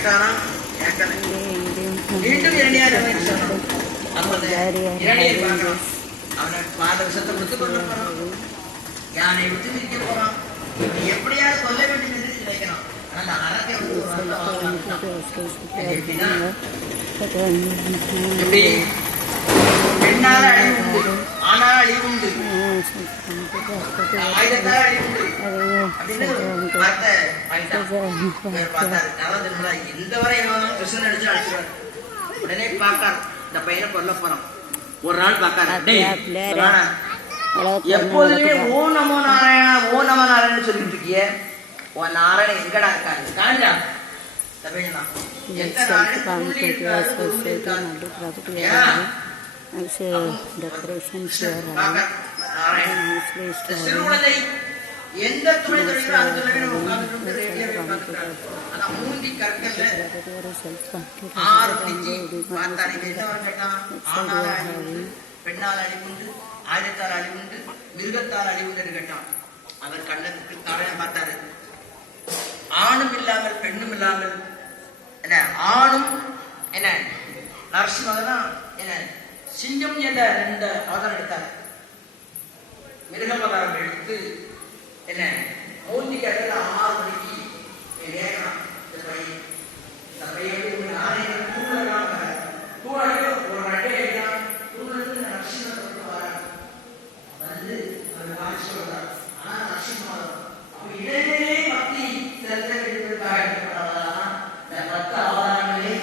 கேட்டாராம், கேட்கல. மீண்டும் இரணியார் சொன்னோம். அப்போது இரணியர் பார்க்கலாம், அவனை பாத விஷத்தை விட்டு கொள்ள போறான், யானை விட்டு நிற்க போறான், எப்படியாவது கொல்ல வேண்டியது நினைக்கிறான். ஆனா அறத்தை எப்படி பெண்ணால அழிவு உண்டு, ஆனால் அழிவு உண்டு, ஆயுதத்தால அழிவு உண்டு அப்படின்னு இந்த வரை கிருஷ்ணன் அடிச்சு அழிச்சுவாரு. உடனே பார்க்கார், இந்த பையனை கொல்ல போறான். ஒரு நாள் பார்க்காரு, எப்போதுமே ஓ நமோ நாராயணா ஓ நமோ நாராயணன் சொல்லிட்டு இருக்கிய, உன் நாராயணன் எங்கடா இருக்காரு? காண்டா இந்த பையன் தான். எந்த துணை தொழிலோ அது மூஞ்சி கற்கல்ல பெண்ணால் அழிவுண்டு, ஆயுதத்தால் அழிவுண்டு, மிருகத்தால் அழிவுண்டு கேட்டான். அவர் கண்ணத்துக்கு தாழையா பார்த்தாரு. ஆணும் இல்லாமல் பெண்ணும் இல்லாமல் என்ன ஆணும் என்ன நரசிம்மதான் என்ன சிங்கம் என்ற ரெண்டு அவதாரம் எடுத்தார். மிருகவதாரம் எடுத்து என்ன மூஞ்சிக்கு அடுத்த 6 மணிக்கு வேகலாம். இந்த பையன் ஒரு நட்டை அடிக்கலாம், தூணு நரசிம்மத்தை வந்து அவர் காட்சி சொல்றார். ஆனா நரசிம்மம் அப்ப இடையிலே பக்தி செலுத்த வேண்டியதற்காக எடுக்கப்பட்டவர்தான் இந்த 10 அவதாரங்களே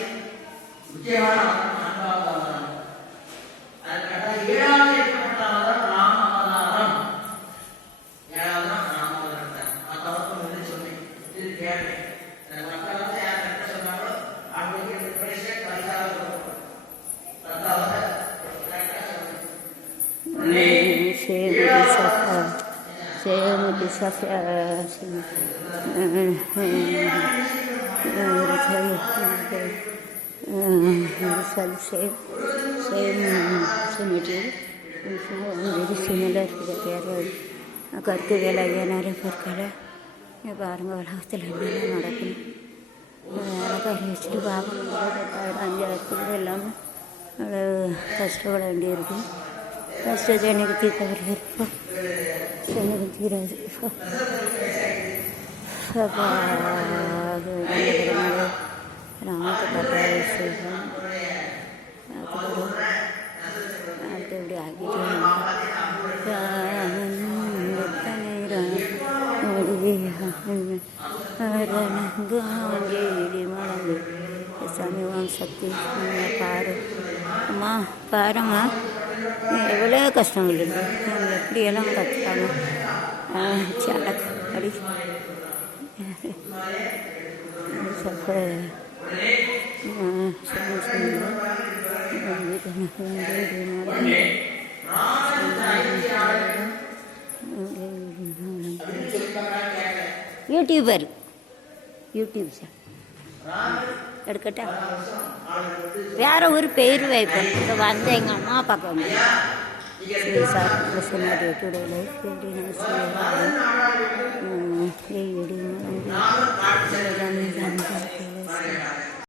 முக்கியமான நான்காவது அவதாரம். அதுக்காக 7வது எடுக்கப்பட்ட அவதாரம் ராம அவதாரம். 7வது ராம அவதாரம். மற்ற அவதாரம் வந்து சொன்னேன், இது கேட்டேன். மற்ற அவதாரம் யார் கரெக்டா சொன்னாங்களோ அவங்களுக்கு பரிசு பரிசாக கொடுக்கும். 10வது கரெக்டா கருக்கு வேலை ஏனாலே கற்கல பாருங்க உலகத்தில் என்னென்ன நடக்கும். கறி வச்சுட்டு பார்க்கணும். 5,000 எல்லாமே அவ்வளோ கஷ்டப்பட வேண்டியிருக்கு. கஷ்டத்தை எனக்கு தீர்த்தவர் இருப்போம், எனக்கு தீராது. ராமத்தை கட்டாய செய்வோம். அடுத்து இப்படி ஆகிட்டே மழங்கு சாமி ஓம் சக்தி பாரு அம்மா பாரும்மா, எவ்வளோ கஷ்டம் இருக்குது. எப்படியெல்லாம் கற்றுக்காங்க சடக்கு அப்படி யூடியூபர் யூடியூப் சார் எடுக்கட்டா வேற ஒரு பேர் வைப்பேன். இப்போ வந்து எங்கள் அம்மா பார்க்க வந்து சார் டுடே லைஃப் எப்படி